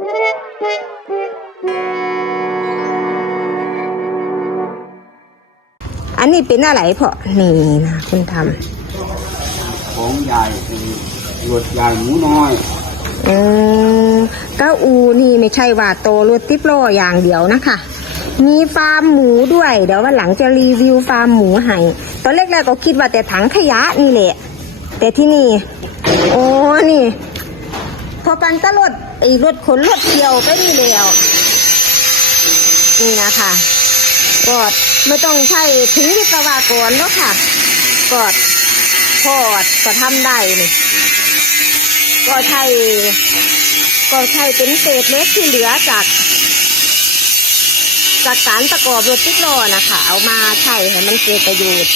อันนี้เป็นอะไรเพาะนี่นะคุณทของใหญ่คือหยวดใหญ่หมูน้อยำอืมเก้าอูนี่ไม่ใช่ว่าโตรถติปโลอย่างเดียวนะคะ มีฟาร์มหมูด้วย เดี๋ยววันหลังจะรีวิวฟาร์มหมูให้ตอนแรกๆก็คิดว่าแต่ถังขยะนี่แหละ แต่ที่นี่ โอ้นี่พ อปันตะรถไอ้รถขนรถเกี่ยวไปนี่แล้วนี่นะคะกอดไม่ต้องใช้ถึงวิศวกรแล้วค่ะกอดพอดก็ทำได้นี่ก็ใช้ก็ใช้เป็นเศษเล็กที่เหลือจาก จากสารประกอบรถติดล้อนะคะเอามาใช้ให้มันเกิดประโยชน์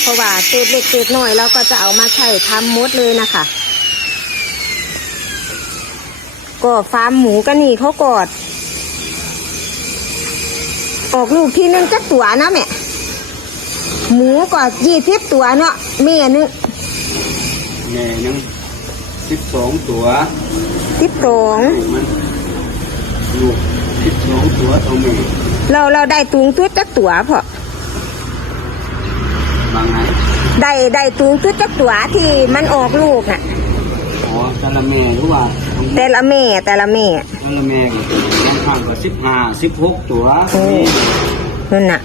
เพราะว่าเศษเล็กเศษน้อยเราก็จะเอามาใช้ทำหมดเลยนะคะ ก็ฟาร์มหมูก็นี่เขากอด ออกลูกที่หนึงจักตัวนะแม่หมูก็ยี่สิบตัวเนาะแม่นึงแม่ยังสิบสองตัวสิบสองลูกมันลูกสิบสองตัวตัวแม่เราเราได้ตูงตัวจักตัวพอบางไงได้ได้ตูงตัวจักตัวที่มันออกลูกน่ะ อ๋อแต่ละแม่รู้ว่าของแต่ละแม่แต่ละแม่แต่ละแม่ก็บางครั้งก็สิบห้าสิบหกตัวโอ้นั่นน่ะ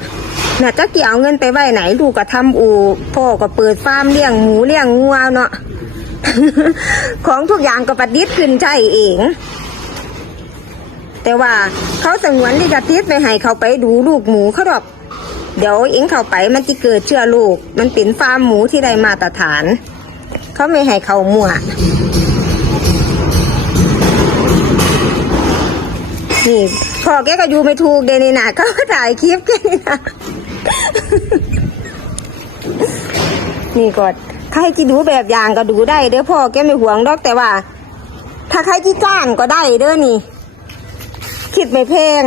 น่ะจะเกี่ยวเงินไปไว้ไหนลูกก็ทำอู่พ่อก็เปิดฟาร์มเลี้ยงหมูเลี้ยงงัวเนาะของทุกอย่างก็ประดิษฐ์ขึ้นใช่เอง แต่ว่าเขาสงวนที่จะติดไปให้เขาไปดูลูกหมูเขาดอก เดี๋ยวเองเข้าไปมันจะเกิดเชื้อโรคมันเป็นฟาร์มหมูที่ได้มาตรฐาน เขาไม่ให้เขามั่ว นี่พ่อแกก็อยู่ไม่ถูกเดนี่นะเขาก็ถ่ายคลิปแกนี่นะนี่กอดใครที่ดูแบบอย่างก็ดูได้เด้อพ่อแกไม่หวงดอกแต่ว่า ถ้าใครที่จ้างก็ได้เด้อนี่ คิดไม่แพง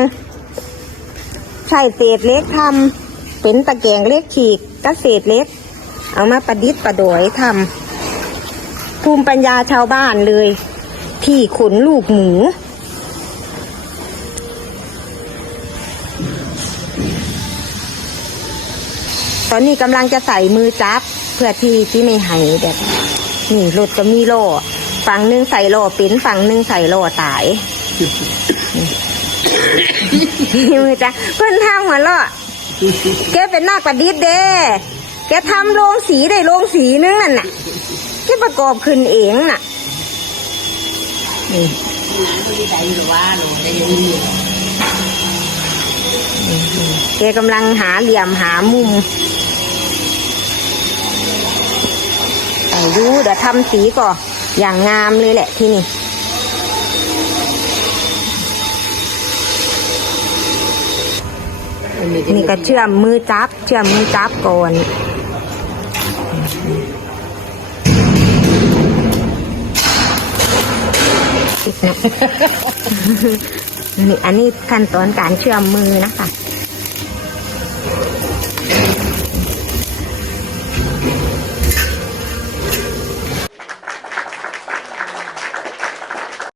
ใช้เศษเล็กทำเป็นตะแกรงเล็กฉีกก็เศษเล็ก เอามาประดิษฐ์ประดอยทำภูมิปัญญาชาวบ้านเลย ที่ขนลูกหมู อนนี้กำลังจะใส่มือจับ เพื่อที่ที่ไม่ให้แบบนี่รถก็มีโล่ฝั่งหนึงใส่โล่เป็นฝั่งหนึงใส่โล่ตายมือจับเพื่อนทำหัวเราะแกเป็นนักประดิษฐ์เด้แกทำโรงสีได้โรงสีนึงนั่นน่ะแกประกอบขึ้นเองน่ะนี่แกกำลังหาเหลี่ยมหามุม แต่ดูเดี๋ยวทำสีก่อนอย่างงามเลยแหละที่นี่นี่ก็เชื่อมมือจับ เชื่อมมือจับก่อนนี่อันนี้ขั้นตอนการเชื่อมมือนะคะ